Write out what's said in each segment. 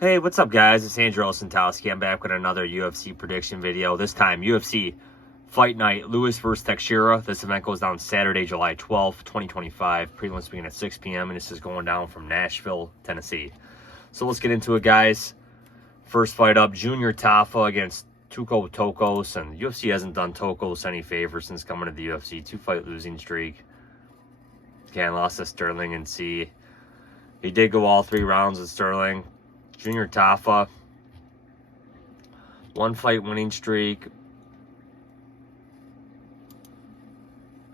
Hey, what's up, guys? It's Andrew Santowski. I'm back with another UFC prediction video. This time, UFC Fight Night, Lewis vs. Teixeira. This event goes down Saturday, July 12th, 2025. Prelims begin at 6 p.m., and this is going down from Nashville, Tennessee. So let's get into it, guys. First fight up, Junior Tafa against Tuco Tokos, and the UFC hasn't done Tokos any favor since coming to the UFC. 2-fight losing streak. Again, lost to Sterling and C. He did go all 3 rounds with Sterling. Junior Tafa, 1-fight winning streak.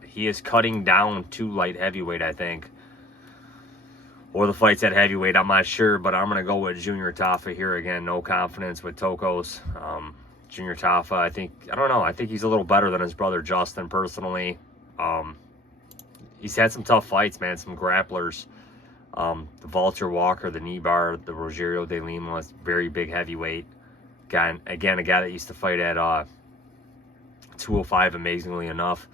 He is cutting down to light heavyweight, I think. Or the fight's at heavyweight, I'm not sure, but I'm going to go with Junior Tafa here again. No confidence with Tokos. Junior Tafa, I think he's a little better than his brother Justin, personally. He's had some tough fights, man, some grapplers. The Vulture Walker, the knee bar, the Rogerio de Lima, very big heavyweight. Again, a guy that used to fight at 205, amazingly enough.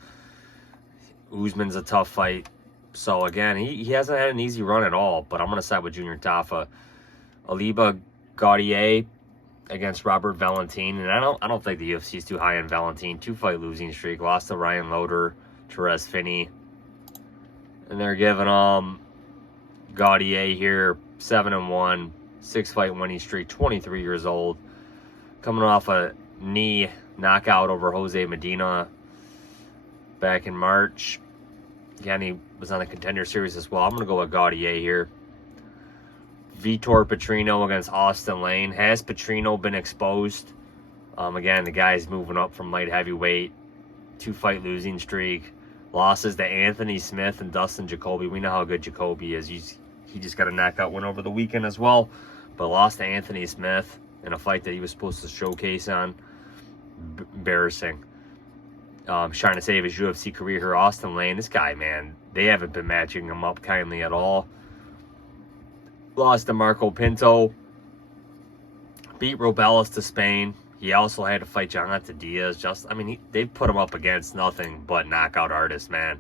Usman's a tough fight. So, again, he hasn't had an easy run at all, but I'm going to side with Junior Tafa. Aliba Gautier against Robert Valentin, and I don't think the UFC is too high on Valentin. 2-fight losing streak, lost to Ryan Loder, Therese Finney. And they're giving Gautier here, 7-1, 6-fight winning streak, 23 years old, coming off a knee knockout over Jose Medina back in March. Again, he was on the Contender Series as well. I'm going to go with Gautier here. Vitor Petrino against Austin Lane. Has Petrino been exposed? Again, the guy's moving up from light heavyweight. 2-fight losing streak. Losses to Anthony Smith and Dustin Jacoby. We know how good Jacoby is. He just got a knockout win over the weekend as well. But lost to Anthony Smith in a fight that he was supposed to showcase on. Embarrassing. Trying to save his UFC career here. Austin Lane, this guy, man, they haven't been matching him up kindly at all. Lost to Marco Pinto. Beat Robelis to Spain. He also had to fight Jonathan Diaz. They've put him up against nothing but knockout artists, man.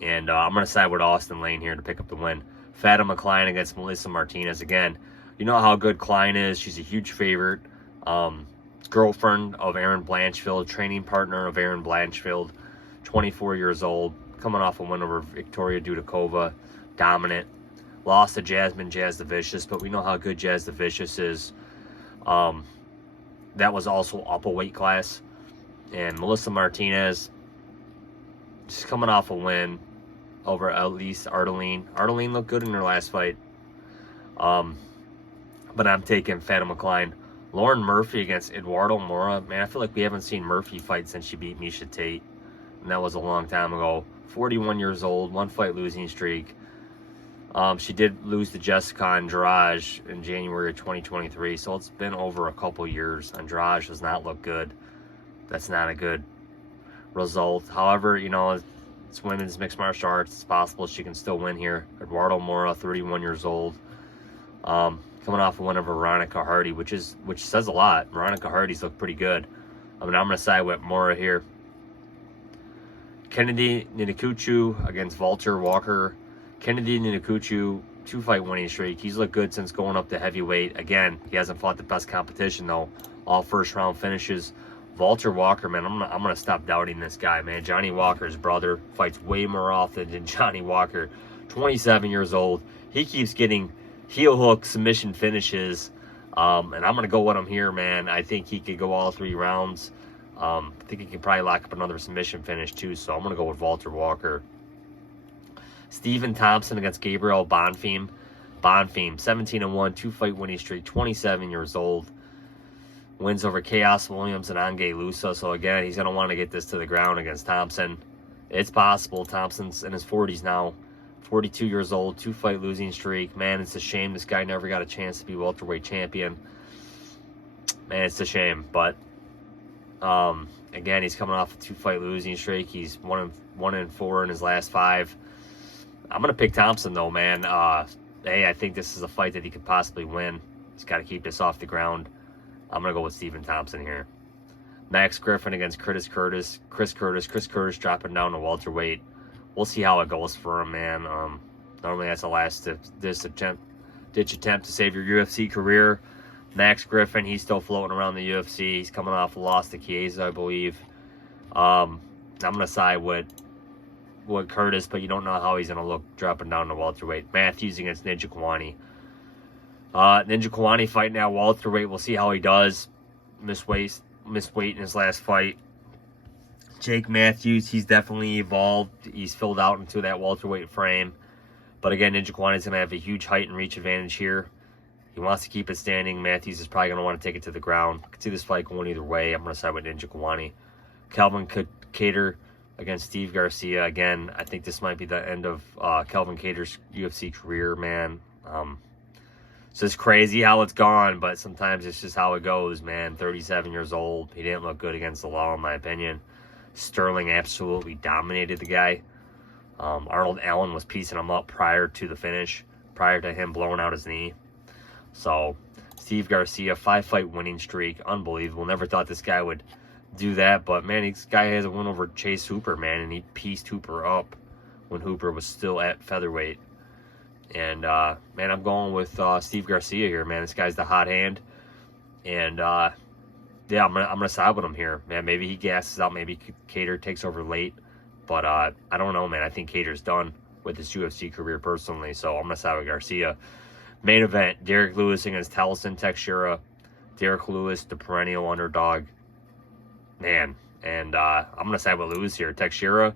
And I'm going to side with Austin Lane here to pick up the win. Fatima Kline against Melissa Martinez. Again, you know how good Kline is. She's a huge favorite. Girlfriend of Aaron Blanchfield, training partner of Aaron Blanchfield. 24 years old. Coming off a win over Victoria Dudakova. Dominant. Lost to Jasmine Jazz the Vicious, but we know how good Jazz the Vicious is. That was also up a weight class. And Melissa Martinez, just coming off a win over Elise Ardeline. Ardeline looked good in her last fight. But I'm taking Fatima Kline. Lauren Murphy against Eduardo Moura. Man, I feel like we haven't seen Murphy fight since she beat Miesha Tate. And that was a long time ago. 41 years old, 1-fight losing streak. She did lose to Jessica Andrade in January of 2023, so it's been over a couple years. Andrade does not look good. That's not a good result. However, you know, it's women's mixed martial arts. It's possible she can still win here. Eduardo Moura, 31 years old. Coming off a win of Veronica Hardy, which says a lot. Veronica Hardy's looked pretty good. I'm going to side with Moura here. Kennedy Njokuani against Vulture Walker. Kennedy Njokuani, 2-fight winning streak. He's looked good since going up to heavyweight. Again, he hasn't fought the best competition, though. All first-round finishes. Vulture Walker, man, I'm gonna stop doubting this guy, man. Johnny Walker's brother fights way more often than Johnny Walker. 27 years old. He keeps getting heel hook submission finishes. And I'm gonna go with him here, man. I think he could go all 3 rounds. I think he could probably lock up another submission finish, too. So I'm gonna go with Vulture Walker. Stephen Thompson against Gabriel Bonfim. Bonfim, 17-1, 2-fight winning streak, 27 years old. Wins over Chaos Williams and Ange Lusa. So, again, he's going to want to get this to the ground against Thompson. It's possible. Thompson's in his 40s now. 42 years old, 2-fight losing streak. Man, it's a shame this guy never got a chance to be welterweight champion. Man, it's a shame. But, again, he's coming off a 2-fight losing streak. He's 1-4 in his last 5. I'm going to pick Thompson, though, man. Hey, I think this is a fight that he could possibly win. He's got to keep this off the ground. I'm going to go with Stephen Thompson here. Max Griffin against Chris Curtis. Chris Curtis dropping down to welterweight. We'll see how it goes for him, man. Normally that's the last this attempt ditch attempt to save your UFC career. Max Griffin, he's still floating around the UFC. He's coming off a loss to Chiesa, I believe. I'm going to side with Curtis, but you don't know how he's going to look dropping down to welterweight. Matthews against Njokuani. Njokuani fighting at welterweight. We'll see how he does. Missed weight in his last fight. Jake Matthews, he's definitely evolved. He's filled out into that welterweight frame. But again, Njokuani is going to have a huge height and reach advantage here. He wants to keep it standing. Matthews is probably going to want to take it to the ground. I can see this fight going either way. I'm going to side with Njokuani. Calvin Kattar against Steve Garcia. Again, I think this might be the end of Calvin Kattar's UFC career, man. It's just crazy how it's gone, but sometimes it's just how it goes, man. 37 years old. He didn't look good against the law, in my opinion. Sterling absolutely dominated the guy. Arnold Allen was piecing him up prior to the finish, prior to him blowing out his knee. So, Steve Garcia, 5-fight winning streak. Unbelievable. Never thought this guy would do that, but man, this guy has a win over Chase Hooper, man, and he pieced Hooper up when Hooper was still at featherweight. And man, I'm going with Steve Garcia here, man. This guy's the hot hand, and yeah, I'm gonna side with him here, man. Maybe he gasses out, maybe Kattar takes over late, but I don't know, man. I think Cater's done with his UFC career personally, so I'm gonna side with Garcia. Main event: Derek Lewis against Teixeira. Derek Lewis, the perennial underdog. Man, and I'm going to side with Lewis here. Teixeira,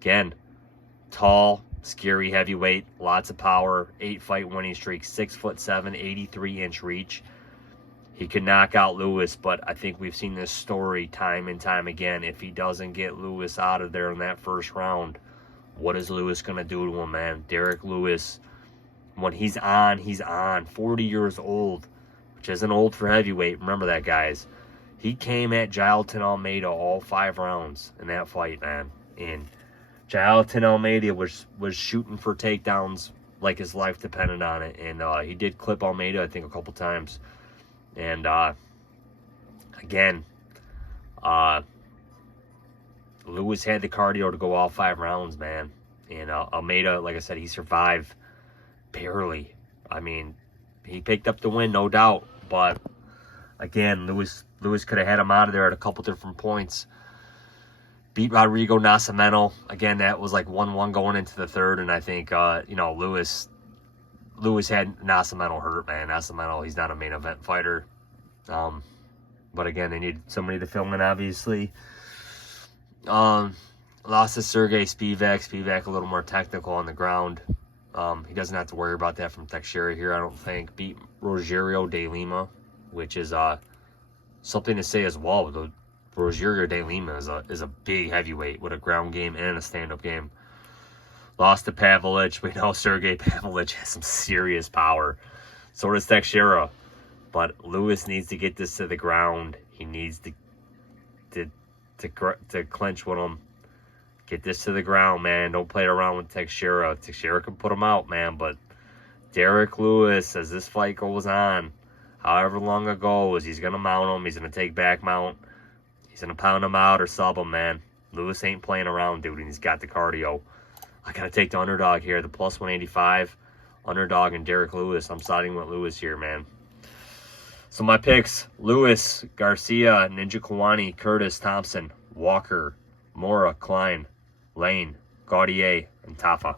again, tall, scary heavyweight, lots of power, 8-fight winning streak, 6'7", 83-inch reach. He could knock out Lewis, but I think we've seen this story time and time again. If he doesn't get Lewis out of there in that first round, what is Lewis going to do to him, man? Derek Lewis, when he's on, he's on. 40 years old, which isn't old for heavyweight. Remember that, guys. He came at Jailton Almeida all 5 rounds in that fight, man. And Jailton Almeida was shooting for takedowns like his life depended on it. And he did clip Almeida, I think, a couple times. And again, Lewis had the cardio to go all 5 rounds, man. And Almeida, like I said, he survived barely. I mean, he picked up the win, no doubt. But again, Lewis could have had him out of there at a couple different points. Beat Rodrigo Nascimento. Again, that was like 1-1 going into the third, and I think you know, Lewis had Nascimento hurt, man. Nascimento, he's not a main event fighter. But again, they need somebody to fill in, obviously. Lost to Sergey Spivak. Spivak a little more technical on the ground. He doesn't have to worry about that from Teixeira here, I don't think. Beat Rogerio de Lima, which is something to say as well. The Rogerio de Lima is a big heavyweight with a ground game and a stand-up game. Lost to Pavlich. We know Sergey Pavlich has some serious power. So does Teixeira. But Lewis needs to get this to the ground. He needs to clinch with him. Get this to the ground, man. Don't play around with Teixeira. Teixeira can put him out, man. But Derek Lewis, as this fight goes on, however long it goes, he's going to mount him. He's going to take back mount. He's going to pound him out or sub him, man. Lewis ain't playing around, dude, and he's got the cardio. I got to take the underdog here, the plus 185. Underdog and Derek Lewis. I'm siding with Lewis here, man. So my picks: Lewis, Garcia, Njokuani, Curtis, Thompson, Walker, Moura, Kline, Lane, Gautier, and Tafa.